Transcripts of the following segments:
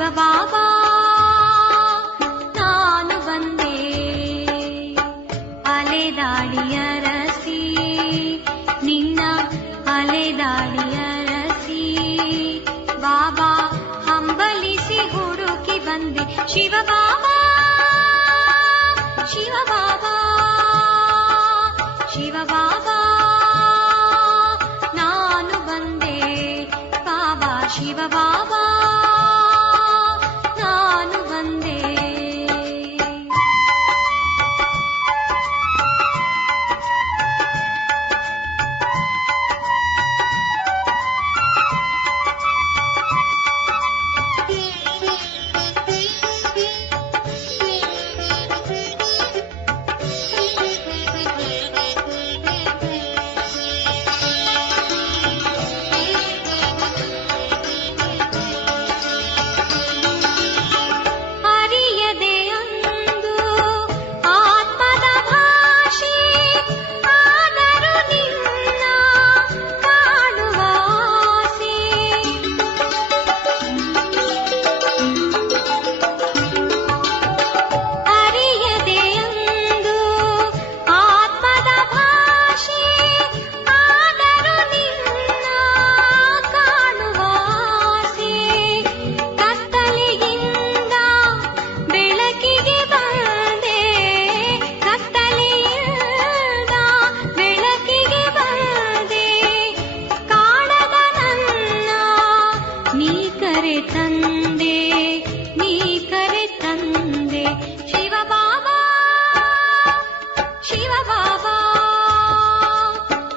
ಶಿವಬಾಬಾ ನಾನು ಬಂದೆ ಅಲೆದಾಡಿಯರಸಿ ನಿನ್ನ ಅಲೆದಾಡಿಯರಸಿ ಬಾಬಾ ಹಂಬಲಿಸಿ ಹುಡುಕಿ ಬಂದೆ ಶಿವಬಾಬಾ ಶಿವಬಾಬಾ ಶಿವಬಾಬಾ ನಾನು ಬಂದೆ ಬಾಬಾ ಶಿವಬಾಬಾ ನಾನು ಬಂದೆ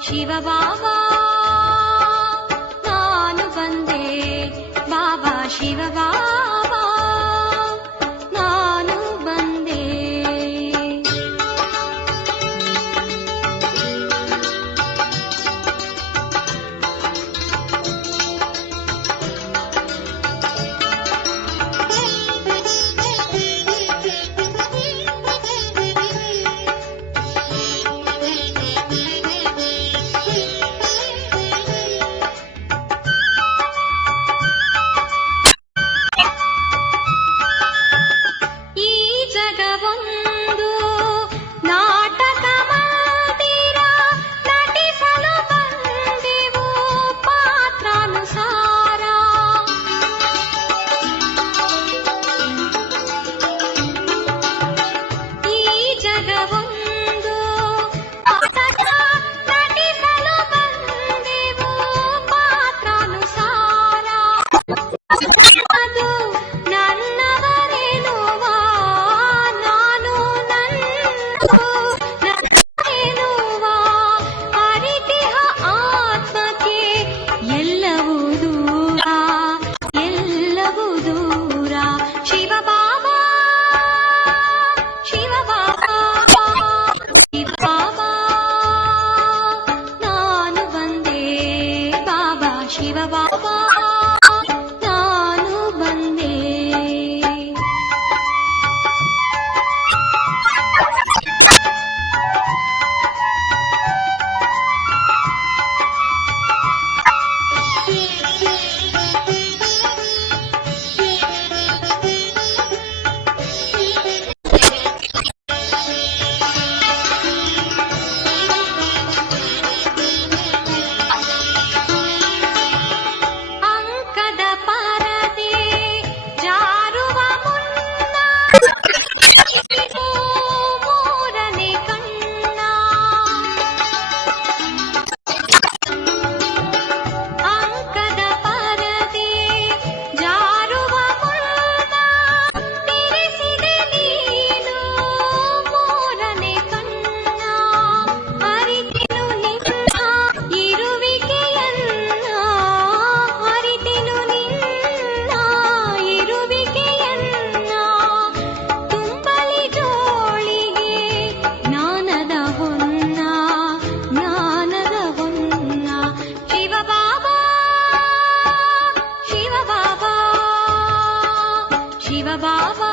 ಶಿವಬಾಬಾ ನಾನು ಬಂದೆ ಬಾಬಾ ಶಿವಬಾಬಾ ನಾನು ಬಂದೆ ಶಿವಬಾಬಾ ನಾನು ಬಂದೆ ಶಿವಬಾಬಾ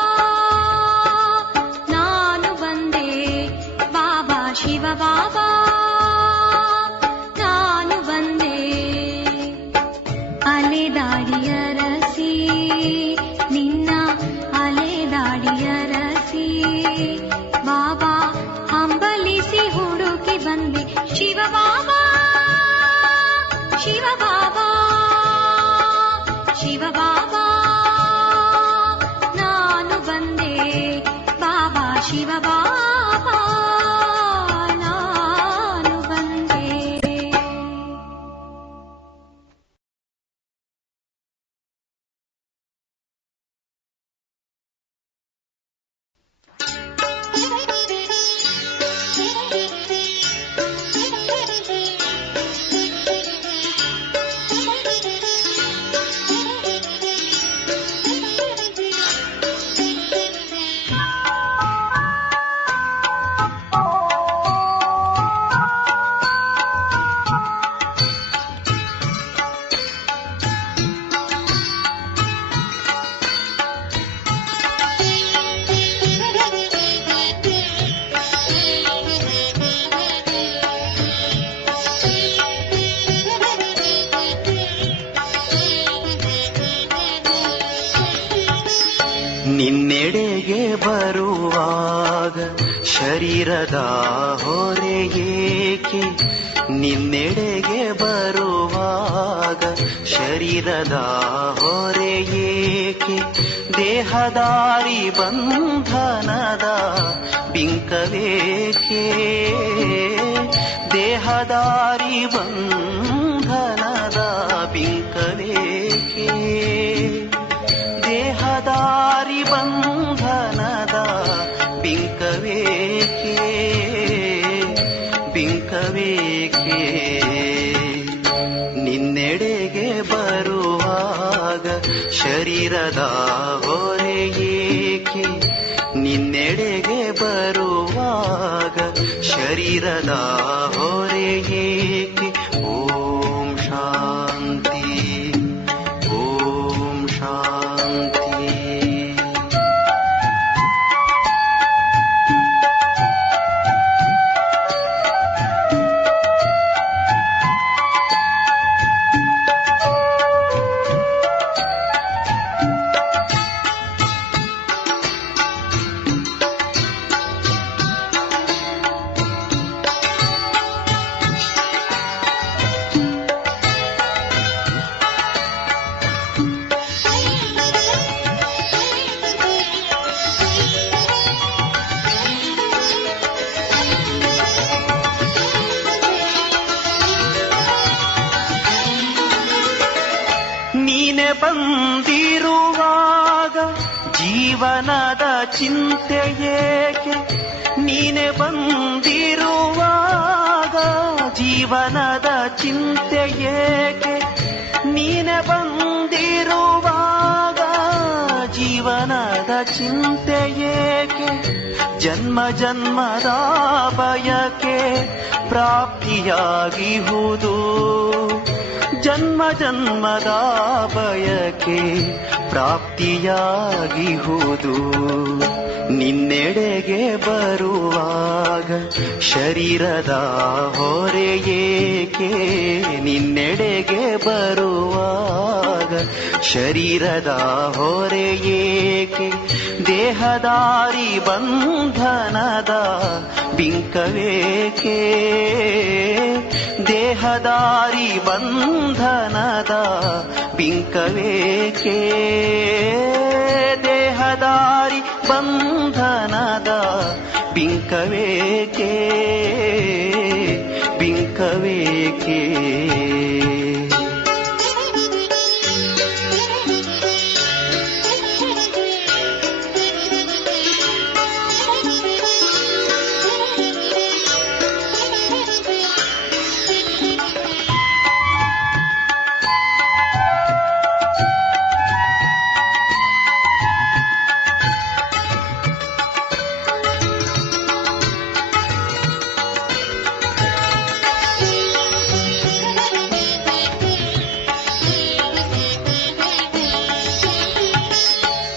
ನಾನು ಬಂದೆ ಬಾಬಾ ಶಿವಬಾಬಾ ನಾನು ಬಂದೆ ಅಲೆದಾಡಿಯರಸಿ ನಿನ್ನೆಡೆಗೆ ಬರುವಾಗ ಶರೀರದ ಹೊರೆಯೇಕೆ, ನಿನ್ನೆಡೆಗೆ ಬರುವಾಗ ಶರೀರದ ಹೊರೆಯೇಕೆ, ದೇಹದಾರಿ ಬಂಧನದ ಬಿಂಕವೇಕೆ, ದೇಹದಾರಿ ಬಂಧನದ ಬಿಂಕವೇಕೆ, ದೇಹದಾರಿ ಬಂಧನದ ಬಿಂಕವೇಕೆ, ಬಿಂಕವೇಕೆ. ನಿನ್ನೆಡೆಗೆ ಬರುವಾಗ ಶರೀರದ ಹೊರೆಯೇಕೆ, ನಿನ್ನೆಡೆಗೆ ಬರುವಾಗ ಶರೀರದ ಹೊರೆಯೇಕೆ. ಓಂ ಶಾಂತಿ, ಓಂ ಶಾಂತಿ. ನೀನೆ ಬಂದಿರುವಾಗ ಜೀವನದ ಚಿಂತೆ ಏಕೆ, ನೀನೆ ಬಂದಿರುವಾಗ ಜೀವನದ ಚಿಂತೆ ಏಕೆ, ನೀನೆ ಬಂದಿರುವಾಗ ಜೀವನದ ಚಿಂತೆ ಏಕೆ, ಜನ್ಮ ಜನ್ಮದ ಬಯಕೆ ಪ್ರಾಪ್ತಿಯಾಗಿಹುದು, ಜನ್ಮ ಜನ್ಮದ ಬಯಕೆ ಪ್ರಾಪ್ತಿಯಾಗಿಹುದು. ನಿನ್ನೆಡೆಗೆ ಬರುವಾಗ ಶರೀರದ ಹೊರೆಯೇಕೆ, ನಿನ್ನೆಡೆಗೆ ಬರುವಾಗ ಶರೀರದ ಹೊರೆಯೇಕೆ, ದೇಹದಾರಿ ಬಂಧನದ ಬಿಂಕವೇಕೆ, ದೇಹದಾರಿ ಬಂಧನದ ಬಿಂಕವೇಕೆ, ದೇಹದಾರಿ ಬಂಧನದ ಬಿಂಕವೇಕೆ, ಬಿಂಕವೇಕೆ.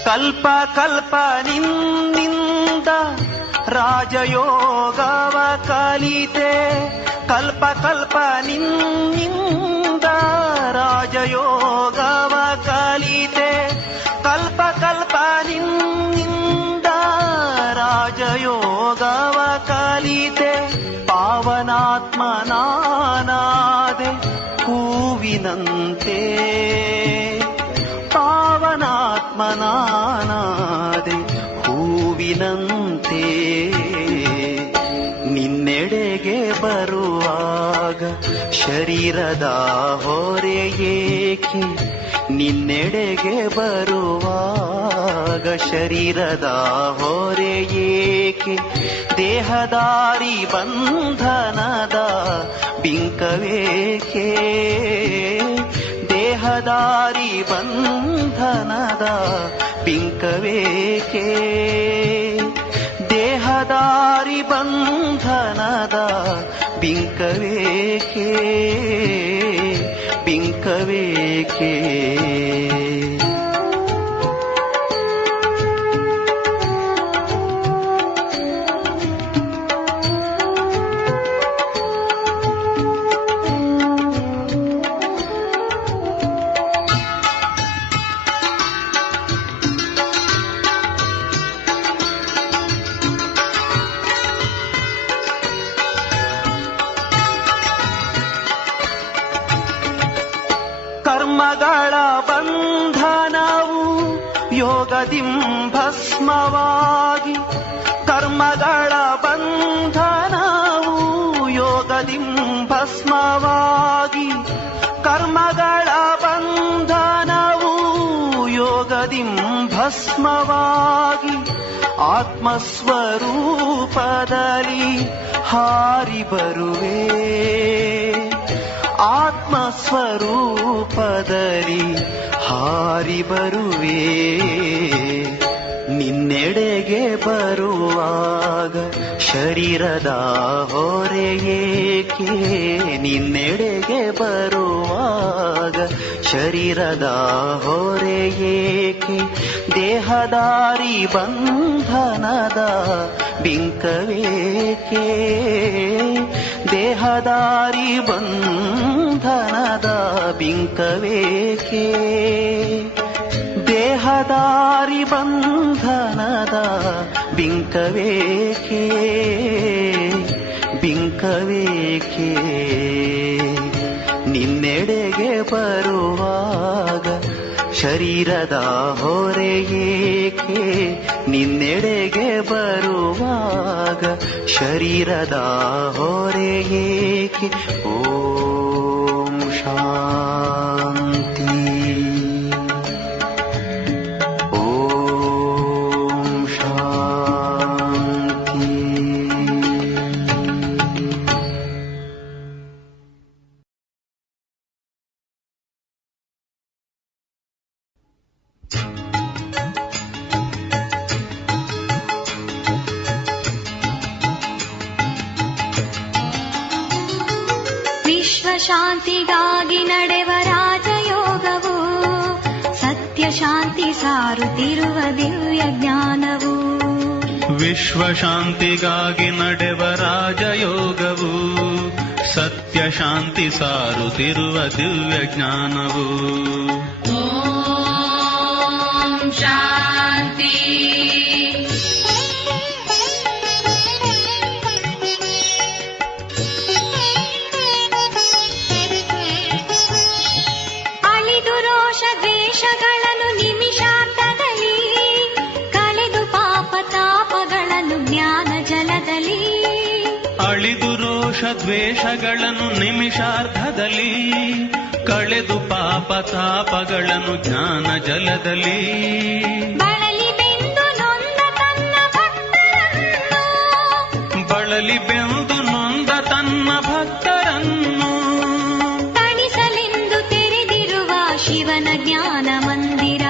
ಕಲ್ಪ ಕಲ್ಪ ನಿನ್ನಿಂದ ರಾಜಯೋಗವ ಕಲಿತೆ, ಕಲ್ಪ ಕಲ್ಪ ನಿನ್ನಿಂದ ರಾಜಯೋಗವ ಕಲಿತೆ, ಕಲ್ಪ ಕಲ್ಪ ನಿನ್ನಿಂದ ರಾಜಯೋಗವ ಕಲಿತೆ, ಪಾವನಾತ್ಮನಾದೆ ಹೂವಿನಂತೆ, ಪಾವನಾತ್ಮನಾದೆ ಹೂವಿನಂತೆ. ನಿನ್ನೆಡೆಗೆ ಬರುವಾಗ ಶರೀರದ ಹೊರೆಯೇಕೆ, ನಿನ್ನೆಡೆಗೆ ಬರುವಾಗ ಶರೀರದ ಹೊರೆಯೇಕೆ, ದೇಹದಾರಿ ಬಂಧನದ ಬಿಂಕವೇಕೆ, ದೇಹದಾರಿ ಬಂಧನದ ಬಿಂಕವೇಕೆ, ದೇಹದಾರಿ ಬಂಧನದ ಬಿಂಕವೇಕೆ, ಬಿಂಕವೇಕೆ. ಯೋಗದಿಂ ಭಸ್ಮವಾಗಿ ಕರ್ಮಗಳ ಬಂಧನವು ಯೋಗದಿಂ ಭಸ್ಮವಾಗಿ ಕರ್ಮಗಳ ಬಂಧನವು ಯೋಗದಿಂ ಭಸ್ಮವಾಗಿ ಆತ್ಮಸ್ವರೂಪದಲ್ಲಿ ಹಾರಿ ಬರುವೆ ಆತ್ಮಸ್ವರೂಪದಲ್ಲಿ ಹಾರಿ ಬರುವೆ ನಿನ್ನೆಡೆಗೆ ಬರುವಾಗ ಶರೀರದ ಹೊರೆಯೇಕೆ ನಿನ್ನೆಡೆಗೆ ಬರುವಾಗ ಶರೀರದ ಹೊರೆಯೇಕೆ ದೇಹದಾರಿ ಬಂಧನದ ಬಿಂಕವೇಕೆ ದೇಹದಾರಿ ಬಂಧನದ ಬಿಂಕವೇಕೆ ದೇಹದಾರಿ ಬಂಧನದ ಬಿಂಕವೇಕೆ ಬಿಂಕವೇಕೆ ನಿನ್ನೆಡೆಗೆ ಬರುವಾಗ ಶರೀರದ ಹೊರೆಯೇಕೆ ನಿನ್ನೆಡೆಗೆ ಬರುವಾಗ ಶರೀರದ ಹೊರೆಯೇಕೆ ಓಂ ಶಾಂತಿ ಓಂ ಶಾಂತಿ. ಶಾಂತಿಗಾಗಿ ನಡೆವ ರಾಜಯೋಗವು ಸತ್ಯ ಶಾಂತಿ ಸಾರುತ್ತಿರುವ ದಿವ್ಯ ಜ್ಞಾನವು ವಿಶ್ವ ಶಾಂತಿಗಾಗಿ ನಡೆವ ರಾಜಯೋಗವು ಸತ್ಯ ಶಾಂತಿ ಸಾರುತ್ತಿರುವ ದಿವ್ಯ ಜ್ಞಾನವು ಓಂ ಶಾಂತಿ. ದ್ವೇಷಗಳನ್ನು ನಿಮಿಷಾರ್ಧದಲ್ಲಿ ಕಳೆದು ಪಾಪ ತಾಪಗಳನ್ನು ಜ್ಞಾನ ಜಲದಲ್ಲಿ ಅಳಿದು ರೋಷ ದ್ವೇಷಗಳನ್ನು ನಿಮಿಷಾರ್ಧದಲ್ಲಿ ಕಳೆದು ಪಾಪ ತಾಪಗಳನ್ನು ಜ್ಞಾನ ಜಲದಲ್ಲಿ ಬಳಲಿ ಬೆಂದು ನೊಂದ ತನ್ನ ಭಕ್ತರನ್ನು ಬಳಲಿ ಬೆಂದು ನೊಂದ ತನ್ನ ಭಕ್ತರನ್ನು ತಣಿಸಲೆಂದು ತೆರೆದಿರುವ ಶಿವನ ಜ್ಞಾನ ಮಂದಿರ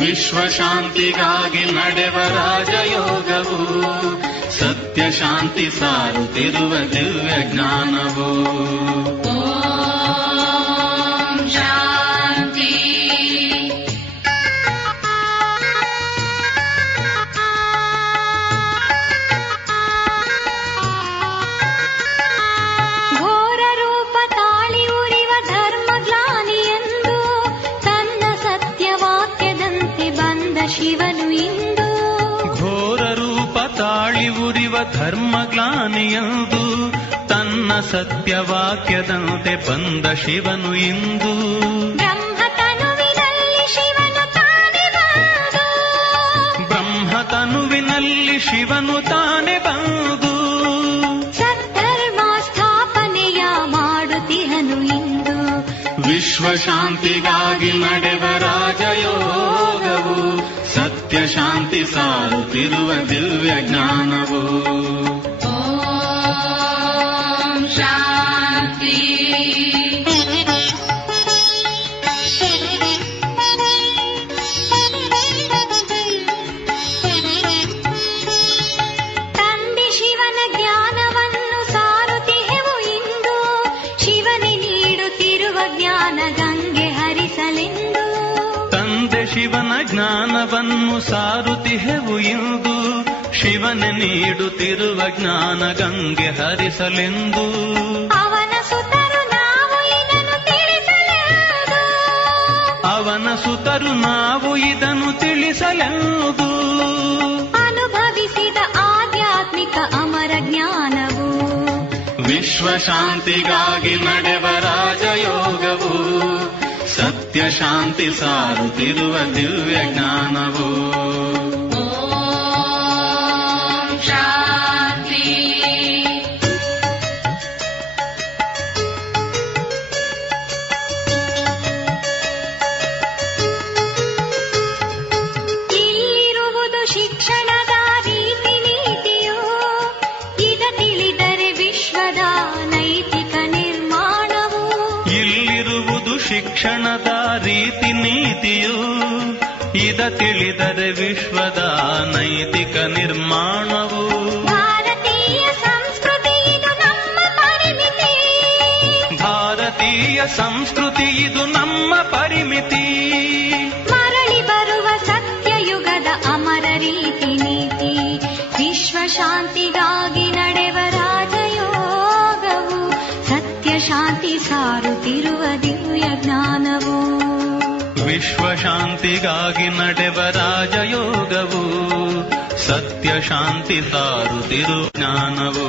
ವಿಶ್ವ ಶಾಂತಿಗಾಗಿ ನಡೆವ ರಾಜಯೋಗವು ಸತ್ಯ ಶಾಂತಿ ಸಾರುತ್ತಿರುವ ದಿವ್ಯ ಜ್ಞಾನವು ಓಂ ಶಾಂತಿ. ಘೋರ ರೂಪ ತಾಳಿ ಉರಿವ ಧರ್ಮಗ್ಲಾನಿಯೆಂದು ತನ್ನ ಸತ್ಯವಾಕ್ಯದಂತೆ ಬಂದ ಶಿವನು ಇಂದು ಘೋರ ರೂಪ ತಾಳಿ ಉರಿವ ಧರ್ಮಗ್ಲಾನಿಯಂದು ತನ್ನ ಸತ್ಯವಾಕ್ಯದಂತೆ ಬಂದ ಶಿವನು ಇಂದು ಬ್ರಹ್ಮತನುವಿನಲ್ಲಿ ಶಿವನು ತಾನೇ ಬಂದು ಬ್ರಹ್ಮತನುವಿನಲ್ಲಿ ಶಿವನು ತಾನೇ ಬಂದು ಸದ್ಧರ್ಮ ಸ್ಥಾಪನೆಯ ಮಾಡುತ್ತಿಹನು ಇಂದು ವಿಶ್ವ ಶಾಂತಿಗಾಗಿ ನಡೆವ ರಾಜಯೋಗವು ಸತ್ಯ ಶಾಂತಿ ಸಾರುತ್ತಿರುವ ದಿವ್ಯ ಜ್ಞಾನವು ಓಂ ಶಾಂತಿ. ತಂದೆ ಶಿವನ ಜ್ಞಾನವನ್ನು ಸಾರುತ್ತಿಹೆವು ಇಂದು ಶಿವನೇ ನೀಡುತ್ತಿರುವ ಜ್ಞಾನ ಗಂಗೆ ಹರಿಸಲೆಂದು ತಂದೆ ಶಿವನ ಜ್ಞಾನವನ್ನು ಸಾರುತ್ತಿಹೆವು ಇಂದು ಶಿವನ ನೀಡುತ್ತಿರುವ ಜ್ಞಾನ ಗಂಗೆ ಹರಿಸಲೆಂದು ಅವನ ಸುತರು ನಾವು ಇದನ್ನು ತಿಳಿಸಲೆಂದು ಅವನ ಸುತರು ನಾವು ಇದನ್ನು ತಿಳಿಸಲೆಂದು ಅನುಭವಿಸಿದ ಆಧ್ಯಾತ್ಮಿಕ ಅಮರ ಜ್ಞಾನವು ವಿಶ್ವ ಶಾಂತಿಗಾಗಿ ನಡೆವ ರಾಜಯೋಗವು ಸತ್ಯ ಶಾಂತಿ ಸಾರುತ್ತಿರುವ ದಿವ್ಯ ಜ್ಞಾನವು. ಇಲ್ಲಿರುವುದು ಶಿಕ್ಷಣದ ರೀತಿ ನೀತಿಯು, ಇದ ತಿಳಿದರೆ ವಿಶ್ವದ ನೈತಿಕ ನಿರ್ಮಾಣವು. ಇಲ್ಲಿರುವುದು ಶಿಕ್ಷಣದ ರೀತಿ ನೀತಿಯು, ಇದ ತಿಳಿದರೆ ವಿಶ್ವದ ನೈತಿಕ ನಿರ್ಮಾಣವು. ಭಾರತೀಯ ಸಂಸ್ಕೃತಿ ಇದು ನಮ್ಮ ಪರಿಮಿತಿ, ಭಾರತೀಯ ಸಂಸ್ಕೃತಿ ಇದು ನಮ್ಮ ಪರಿಮಿತಿ. ಮರಳಿ ಬರುವ ಸತ್ಯಯುಗದ ಅಮರ ರೀತಿ ನೀತಿ, ವಿಶ್ವ ಶಾಂತಿಗಾಗಿ ನಡೆವ ರಾಜಯೋಗವು, ಸತ್ಯ ಶಾಂತಿ ಸಾರುತ್ತಿರುವ ದಿವ್ಯ ಜ್ಞಾನವು. ವಿಶ್ವ ಶಾಂತಿಗಾಗಿ ನಡೆವ ರಾಜಯೋಗವು, ಸತ್ಯ ಶಾಂತಿ ಸಾರುತ್ತಿರು ಜ್ಞಾನವು.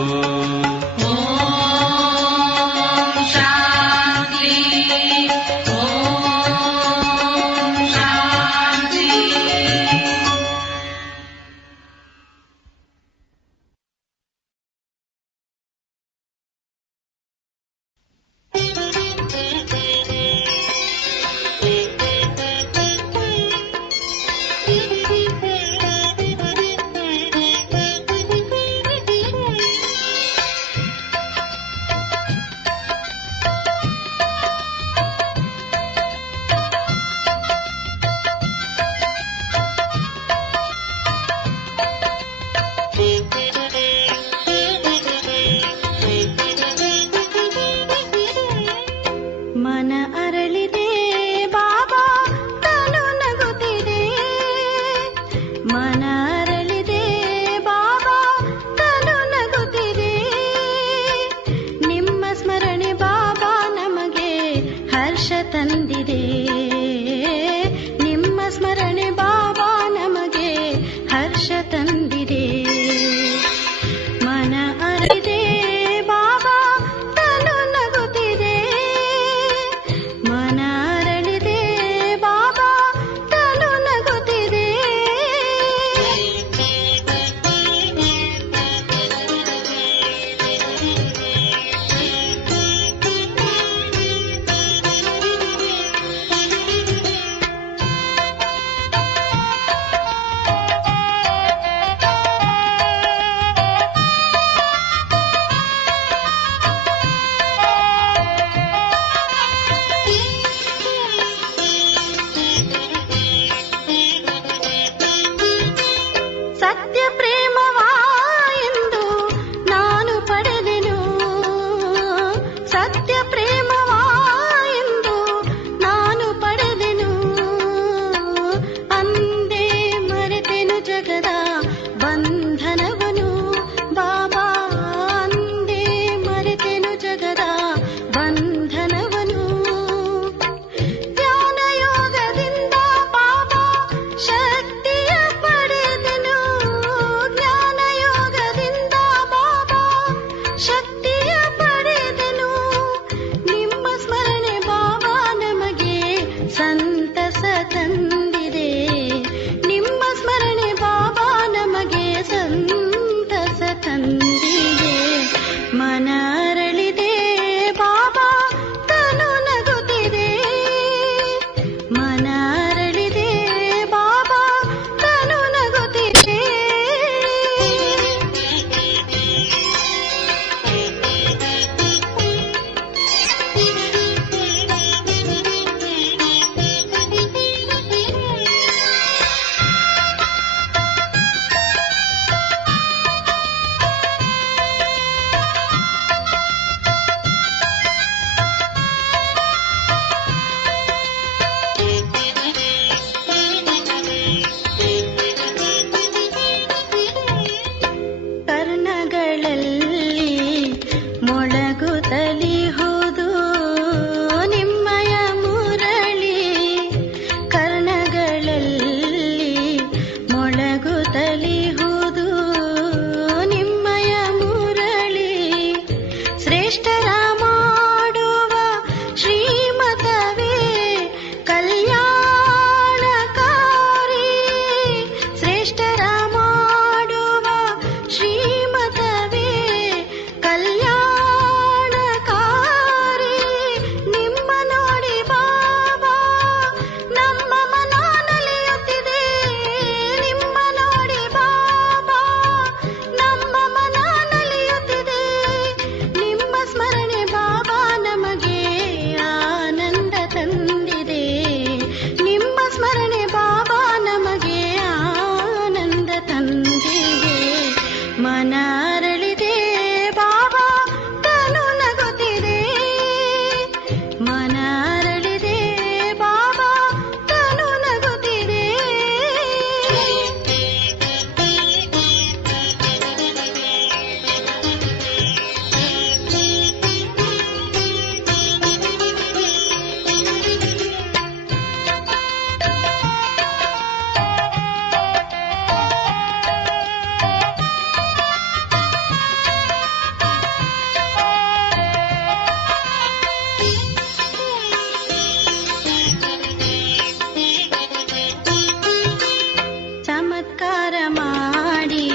ಚಮತ್ಕಾರ ಮಾಡಿ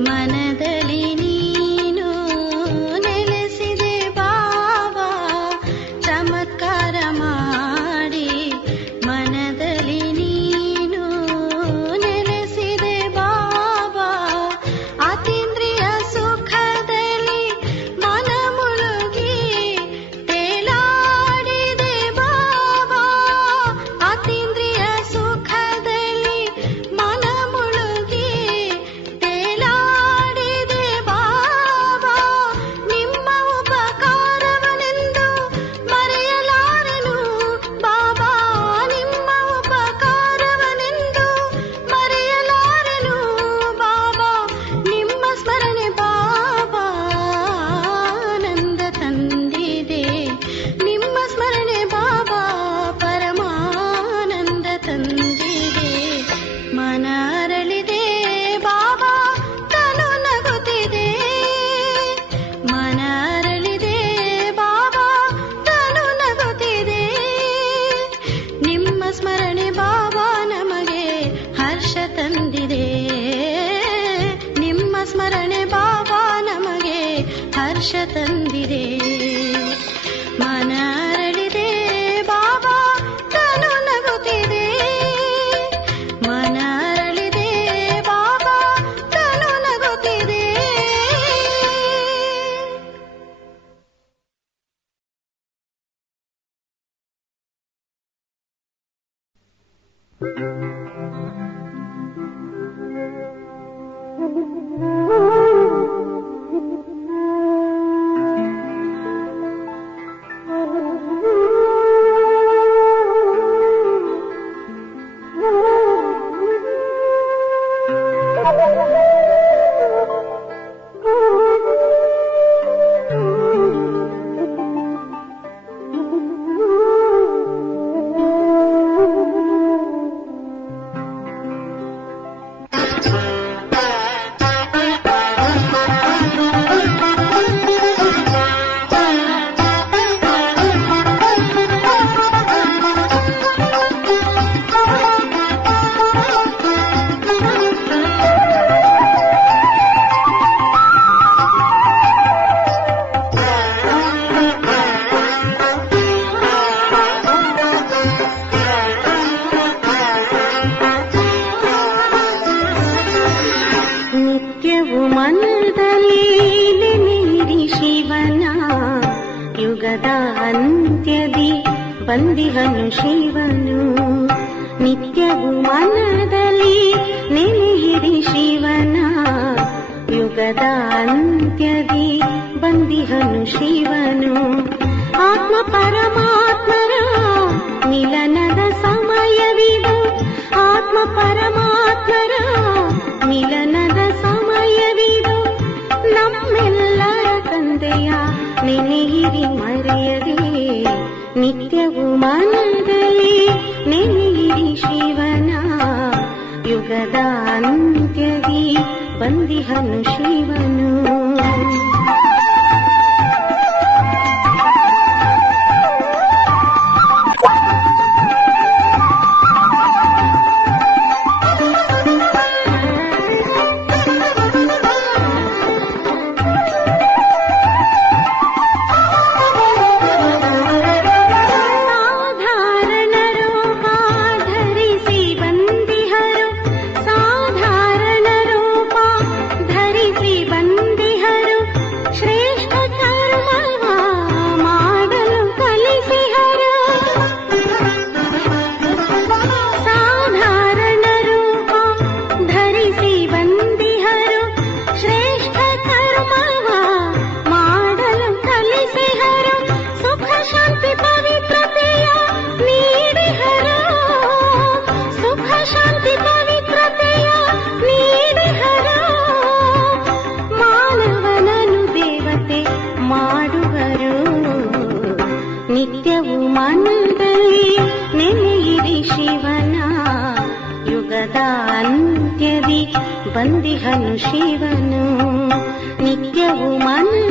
ಮನದಲ್ಲಿ ನೀನು ನೆಲೆಸಿದೆ ಬಾಬಾ. ಚಮತ್ಕಾರ ಮಾಡಿ ಮನದಲ್ಲಿ ನೀನು ನೆಲೆಸಿದೆ ಬಾಬಾ. ಅತೀಂದ್ರಿಯ ಸುಖದಲ್ಲಿ ಮನ ಮುಳುಗಿ ತೇಲಾಡಿದೆ ಬಾಬಾ. ಅತೀಂದ್ರಿಯ ಸುಖದಲ್ಲಿ ಮನ ಮುಳುಗಿ ತೇಲಾಡಿದೆ ಬಾಬಾ. ನಿಮ್ಮ ಉಪಕಾರವನೆಂದು ಮರೆಯಲಾರೆನು ಬಾಬಾ. ನಿಮ್ಮ ಉಪಕಾರವನೆಂದು ಮರೆಯಲಾರೆನು ಬಾಬಾ. ನಿಮ್ಮ ಸ್ಮರಣೆ ಬಾಬಾ ಆನಂದ ತಂದಿದೆ. ನಿಮ್ಮ ಸ್ಮರಣೆ ಬಾಬಾ ಪರಮಾನಂದ ತಂದಿದೆ. ಮನ ಅರಳಿದೆ ಬಾಬಾ, ತನು ನಗುತ್ತಿದೆ. ಮನ ಅರಳಿದೆ ಬಾಬಾ, ತನು ನಗುತ್ತಿದೆ. ನಿಮ್ಮ ಸ್ಮರಣೆ ಬಾಬಾ ನಮಗೆ ಹರ್ಷ ತಂದಿದೆ. ನಿಮ್ಮ ಸ್ಮರಣೆ ಬಾಬಾ ನಮಗೆ ಹರ್ಷ ತಂದಿದೆ. ಮನ ಅರಳಿದೆ ಬಾಬಾ, ತನು ನಗುತ್ತಿದೆ. ಮನ ಅರಳಿದೆ ಬಾಬಾ, ತನು ನಗುತ್ತಿದೆ. ನಿತ್ಯವು ಮನದಲ್ಲಿ ನೆನೆಯಿರಿ ಶಿವನ. ಯುಗದ ಅಂತ್ಯದಿ ಬಂದಿಹನು ಶಿವನು. ನಿತ್ಯವು ಮನದಲ್ಲಿ ನೆನೆಯಿರಿ ಶಿವನ. ಯುಗದ ಅಂತ್ಯದಿ ಬಂದಿಹನು ಶಿವನು. ಆತ್ಮ ಪರಮಾತ್ಮರ ಮಿಲನದ ಸಮಯವಿದು. ಆತ್ಮ ಪರಮಾತ್ಮರ ಮಿಲನದ ಸಮಯವಿದು. ನಮ್ಮೆಲ್ಲರ ತಂದೆಯ ನೆನೆಯಿರಿ ಮರೆಯದೆ. ನಿತ್ಯವು ಮನದಲ್ಲಿ ನೆನೆಯಿರಿ ಶಿವನ. ಯುಗದ ಅಂತ್ಯದಿ ಬಂದಿಹನು ಶಿವನು. ನಿತ್ಯವು ಮನದಲ್ಲಿ ನೆನೆಯಿರಿ ಶಿವನ. ಯುಗದ ಅಂತ್ಯದಿ ಬಂದಿಹನು ಶಿವನು. ನಿತ್ಯವು ಮನ